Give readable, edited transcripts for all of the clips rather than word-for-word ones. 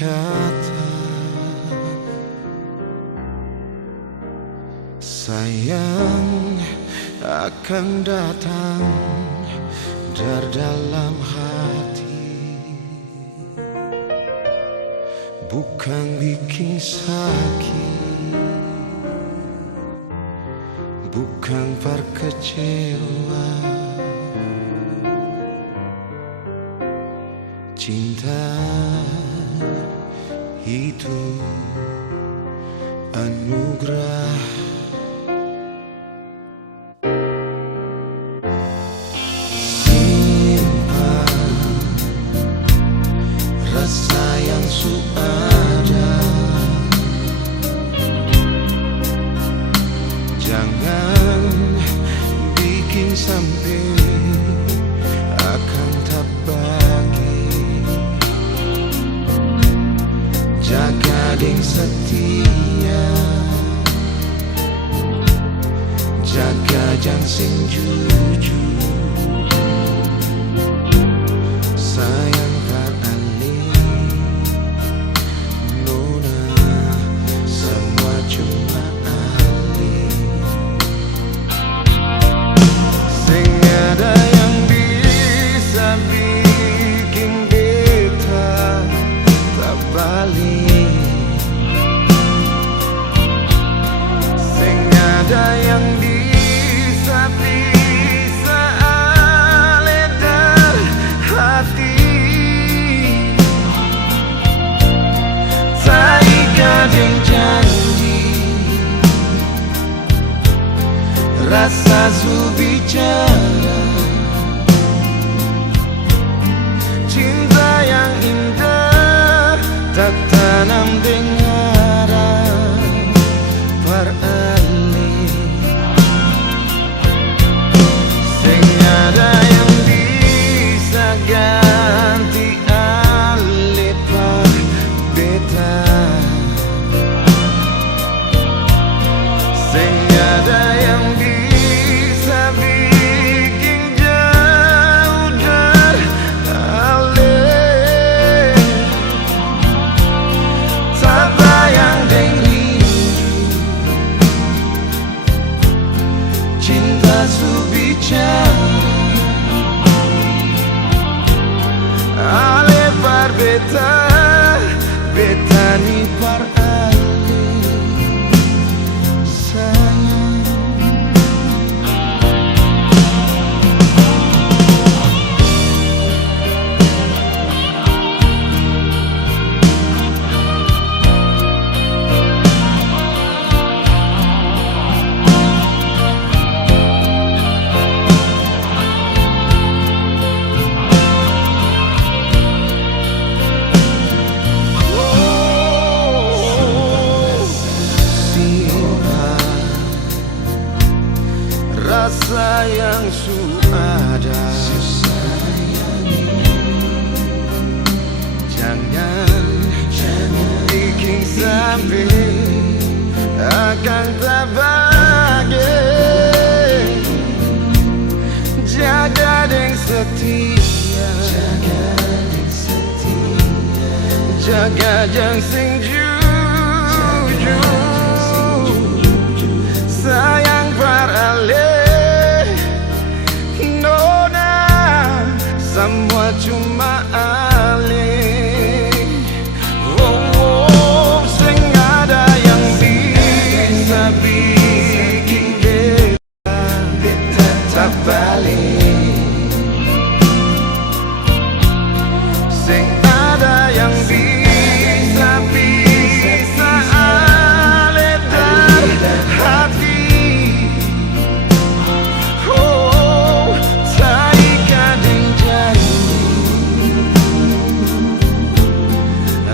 kata sayang akan datang dari dalam hati, bukan bikin sakit, bukan perkecewa. Cinta itu anugerah. Simpan rasa yang ada, jangan bikin sampai akan tak bagi. Jaga deng setia, jaga jang sing jujur. Sayang kar alih nona, semua cuma alih. Sing ada yang bisa bikin beta tak balik. Ada yang bisa aledar hati, tak kadang janji rasa su bicara. Cinta yang indah tak tanam dengaran peralih. Ada yang bisa ganti alih par beta, sing ada yang bisa bikin jauh dari alih. Tak bayang deng rindu, cinta su bicara. Ale par beta, beta ni par ale sayang. Rasa yang ada, jangan bikin sampai akan tak bahagia. Jaga deng setia, jaga jang sing jujur. Sayang par alih nona, semua cuma alih. Oh, sing ada yang bisa bikin beta tak balik. Sing ada yang bisa alih dari hati.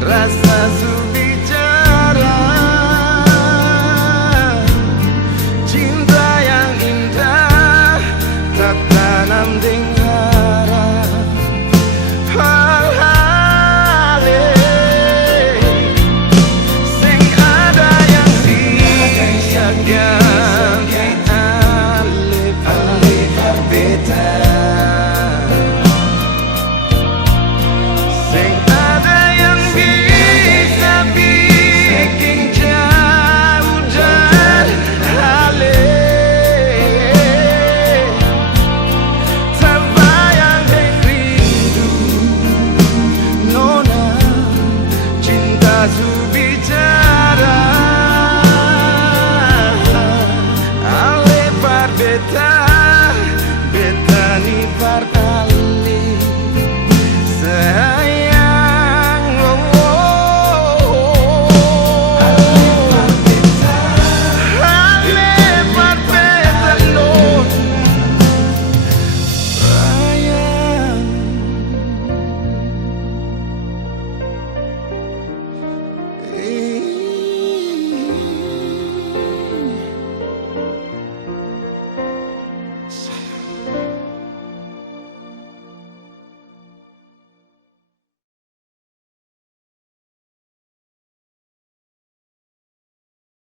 Rasa su bicara, cinta yang indah tak tanam dengaran hal-hal. Sing ada yang bisa ganti alih beta. Sing ada yang bisa maju